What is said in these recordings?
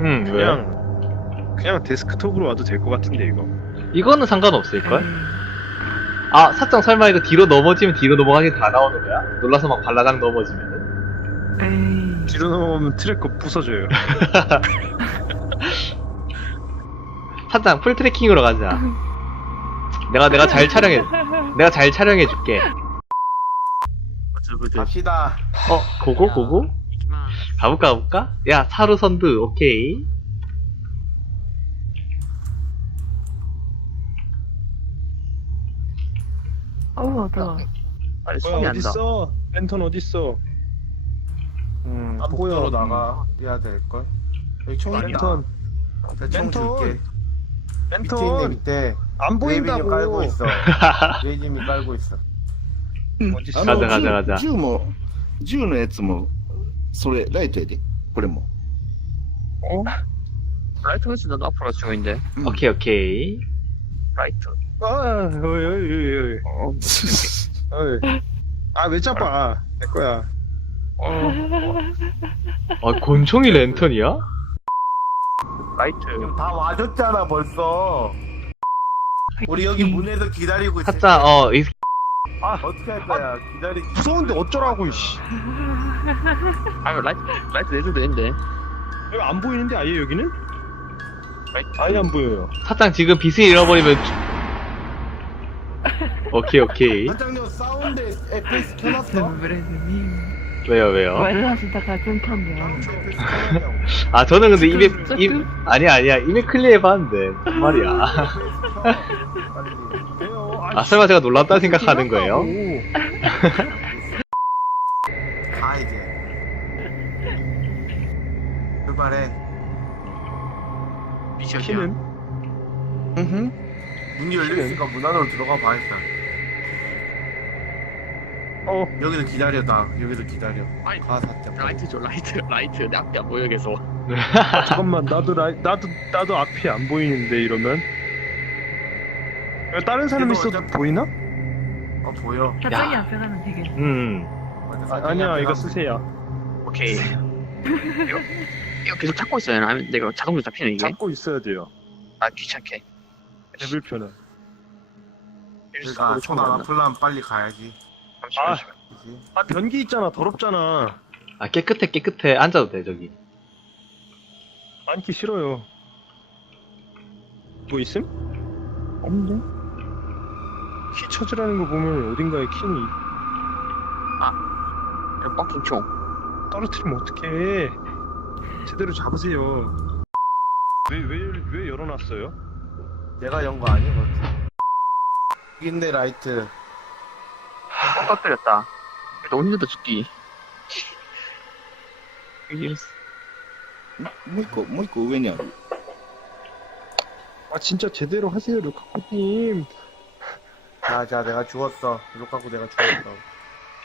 응, 왜? 그냥 그냥 데스크톱으로 와도 될 것 같은데 이거. 이거는 상관없을걸? 아, 사장 설마 이거 뒤로 넘어지면 뒤로 넘어가게 다 나오는 거야? 놀라서 막 발라당 넘어지면은? 에이. 뒤로 넘어오면 트랙거 부서져요. 사장 풀 트래킹으로 가자. 내가 내가 잘 촬영해, 내가 잘 촬영해 줄게. 갑시다. 어, 고고 고고? 가볼까 가볼까? 야, 사루 선두, 오케이. 어우, 어두워. 아니 손이 안 나. 어딨어? 랜턴 어딨어? 음, 안 복도로 보여. 나가야 될 걸. 여기 총 있다. 랜턴. 내가 총 랜턴. 줄게. 밑에 있네 랜턴. 밑에. 안 레이빈이 보인다고. 깔고 있어. 레이짐이 깔고 있어. 어딨어? あ 가자 の 가자 가자. 銃銃も銃のやつも それライトやでこれも 어? 라이트 웨스 나도 앞으로 중인데. 오케이 오케이. 라이트. 아, 어이, 어이, 어이, 어이. 어. 어이. 아, 왜 잡아? 내 거야. 어. 어, 곤충이 랜턴이야? 라이트. 지금 다 와줬잖아 벌써. 우리 여기 문에서 기다리고 있어. 사장, 어, 이, 어떻게 할 거야? 기다리. 무서운데 어쩌라고, 이씨. 아니 라이트 라이트 내줘도 되는데. 여기 안 보이는데, 아예 여기는? 라이트. 아예 안 보여요. 사장 지금 빛을 잃어버리면. 주- 오케이 오케이. 반장님 사운드 FPS 켜놨어? 브레드님. 왜요 왜요? 말을 하시다가 끊겼네요. 사운드 FPS 켜놨냐고. 아 저는 근데 입에 입. 아니야 아니야 입에 클리어해봤는데 무슨 말이야. 빨리. 아 설마 제가 놀랍다 생각하는 거예요? 가 이제. 출발해. 미션이야. 키는? 문이 열려있으니까 문 안으로 들어가 봐 일단. 어, 여기도 기다려 나. 여기도 기다려. 아니, 가 살짝. 라이트 줘 라이트 라이트 내 앞에 안 보여 계속. 아, 잠깐만, 나도, 라, 나도, 나도 앞이 안 보이는데, 이러면. 야, 다른 사람 이거 있어도 어차피- 보이나? 어 보여. 사장이 야. 앞에 가면 되겠네. 음. 아, 아니야, 이거 쓰세요. 오케이. 이거 이거 계속 찾고 있어요. 아니면 내가 자동으로 잡히는 이게. 잡고 있어야 돼요. 아 귀찮게. 대불편은. 그러니까 손안 아플라면 빨리 가야지. 잠시만. 아. 잠시만. 그치? 아, 변기 있잖아. 더럽잖아. 아 깨끗해 깨끗해 앉아도 돼 저기. 앉기 싫어요. 뭐 있음? 없는데? 키 찾으라는 거 보면 어딘가에 키는 있- 이거 뻥킹 총. 떨어뜨리면 어떡해. 제대로 잡으세요. 왜, 왜, 왜 열어놨어요? 내가 연 거 아니거든. 여기 있네 라이트. 뻥 터뜨렸다. 너무 힘들다 죽기. 이게 もう一個もう一個上にある 아, 진짜 제대로 하세요, 루카코님. 자자 내가 죽었어. 이거 갖고 내가 죽었어.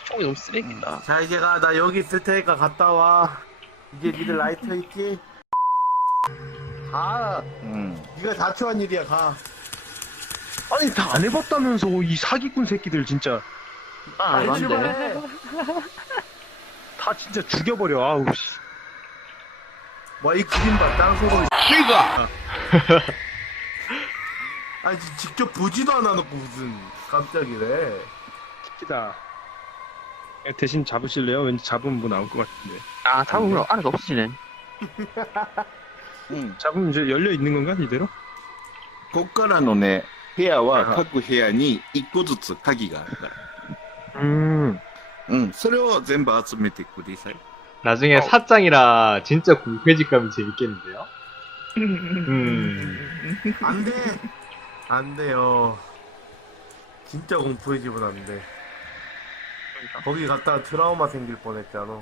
총이 너무 쓰레기다. 자 이제 가. 나 여기 있을 테니까 갔다 와. 이제 니들 라이트 있지? 가. うん 네가 자초한 일이야 가. 아니, 다 안 해봤다면서, 이 사기꾼 새끼들, 진짜. 아, 빨리 안 돼. 출발해. 다 진짜 죽여버려, 아우, 씨. 뭐이 그림 봐. 땅속으로. 아니 지- 직접 보지도 않아놓고 무슨 깜짝이래. 새끼다. 예, 대신 잡으실래요? 왠지 잡으면 뭐 나올 것 같은데. 아 잡으면 안에가 없어지네. うん、 잡으면 이제 열려 있는 건가, 이대로? こっからのね部屋は各部屋に一個ずつ鍵があるから 음. うんそれを全部集めてください 나중에 어. 사장이라 진짜 공회집 가면 재밌겠는데요? 음. 안 돼. 안 돼요. 진짜 공포의 집은 안 돼. 거기 갔다가 트라우마 생길 뻔했잖아.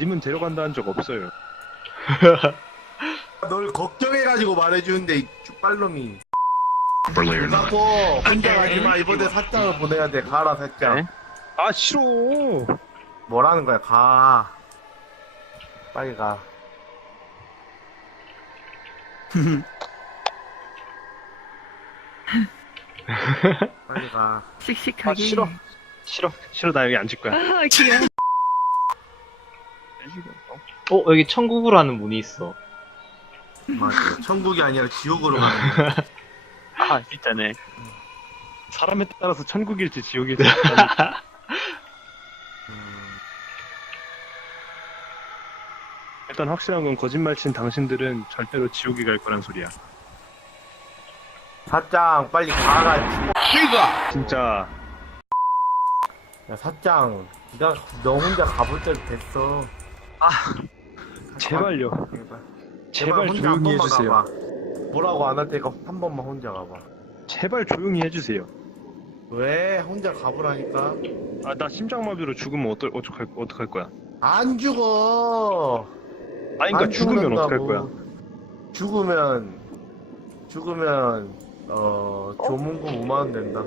님은 데려간다는 적 없어요. 널 걱정해가지고 말해주는데 이 쭈빨놈이. 나고 혼자 가지 마 이번에 사장을 보내야 돼. 가라 사장. 네? 아, 싫어. 뭐라는 거야? 가. 빨리 가. 빨리 가. 씩씩하게. 아, 싫어. 싫어. 싫어, 나 여기 앉을 거야. 아, 귀여워. 어 여기 천국으로 하는 문이 있어. 맞아. 천국이 아니라 지옥으로 가는 거야. 아 진짜네. 사람에 따라서 천국일지 지옥일지 음, 일단 확실한 건 거짓말 친 당신들은 절대로 지옥에 갈 거란 소리야. 사짱 빨리 가라. 진짜 야 사짱, 네가 너 혼자 가볼 때도 됐어. 제발요. 제발. 조용히 해주세요. 가봐. 뭐라고 안 할 테니까 한 번만 혼자 가봐. 제발 조용히 해주세요. 왜 혼자 가보라니까? 아 나 심장마비로 죽으면 어떨 어떡할 어떡할 거야? 안 죽어. 아니 그러니까 안 죽으면 어떡할. 거야? 죽으면 죽으면 어 조문금 5만 원 된다.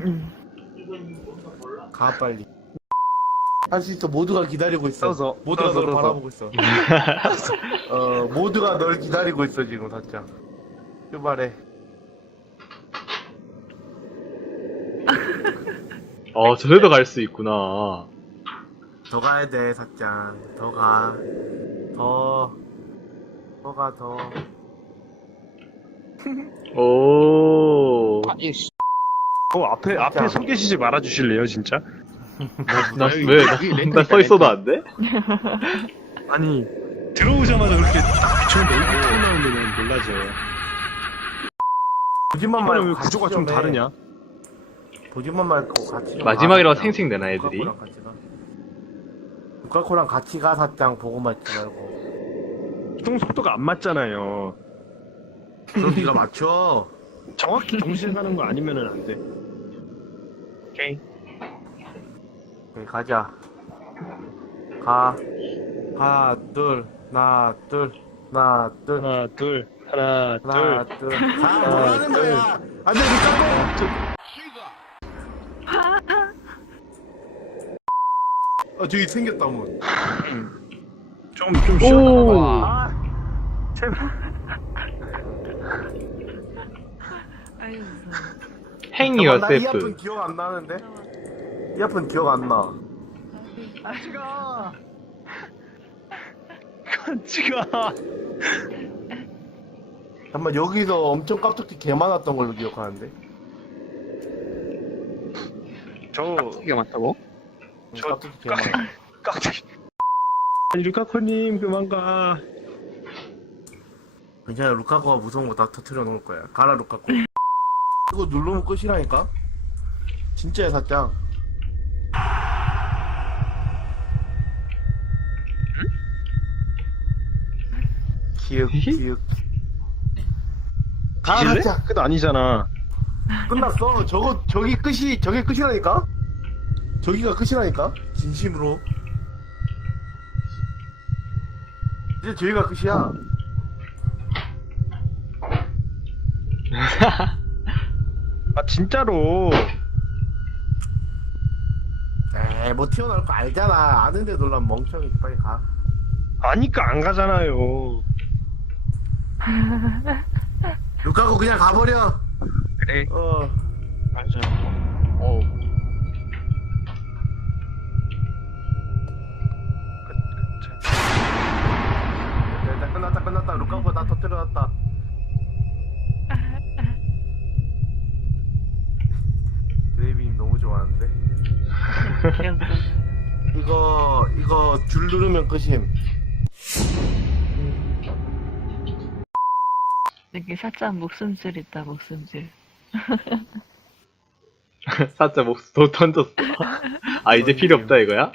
음. 가 빨리. 할 수 있어. 모두가 기다리고 있어. 써서, 모두가 써서, 널 써서. 바라보고 있어. 어 모두가 널 기다리고 있어 지금 살짝. 출발해. 어, 저래도 갈 수 있구나. 더 가야 돼 살짝. 더 가. 더. 더가 더. 오. 아 이 씨. 어 앞에 앞에 서 계시지 말아 주실래요 진짜? 나, 여기- 왜, 나, 나서 있어도. 안 돼? 아니 들어오자마자 그렇게 딱 비추는데 이거 나오면 놀라죠. 보지만 말고 왜 구조가 좀 해. 다르냐? 보지만 말고 같이 좀 마지막이라고 가, 생색내나, 애들이? 루카코랑 같이 가. 루카코랑 같이 가 사장 보고 맞지 말고. 이동 속도가 안 맞잖아요. 그럼 네가 맞춰. 정확히 동시에 가는 거 아니면은 안 돼. 오케이. 오케이, 가자. 가. 하나, 둘, 하나, 둘, 하나, 둘, 하나 둘 하나 하나, 둘. 둘. 가, 뭐 하나, 하는 둘. 거야? 안 돼, 루카코! 어, 저기 생겼다, 문. 좀좀 쉬어. 오. 아, 제발. 아유, 무서워. 행이어, 잠깐만, 나이 세프. 아픈 기억 안 나는데? 이 아픈 기억 안 나. 같이 가. 같이 가. 잠깐만, 여기서 엄청 깜짝이 개 많았던 걸로 기억하는데? 저 이게 맞다고? 저 깜짝이 개 많아. 깜짝이. 아니 루카코님 그만 가. 괜찮아, 루카코가 무서운 거 다 터트려 놓을 거야. 가라, 루카코. 이거 누르면 끝이라니까? 진짜야, 사짱. 기억, 기억. 가, 뒤질래? 사짱. 끝 아니잖아. 끝났어. 저거, 저기 끝이, 저게 끝이라니까? 저기가 끝이라니까? 진심으로. 이제 저기가 끝이야. 아 진짜로. 에이, 뭐 튀어나올 거 알잖아. 아는데 놀란 멍청이 빨리 가. 아니까 안 가잖아요. 루카고 그냥 가버려. 그래. 어. 맞아. 어. 됐다, 끝났다, 끝났다. 루카고 다 터뜨려놨다. 드레이빙 너무 좋아하는데. 귀엽다. 이거, 이거 줄 누르면 끝임. 여기 살짝 목숨줄 있다, 목숨줄. 살짝 목도 던졌어. 아, 이제 필요 없다, 이거야?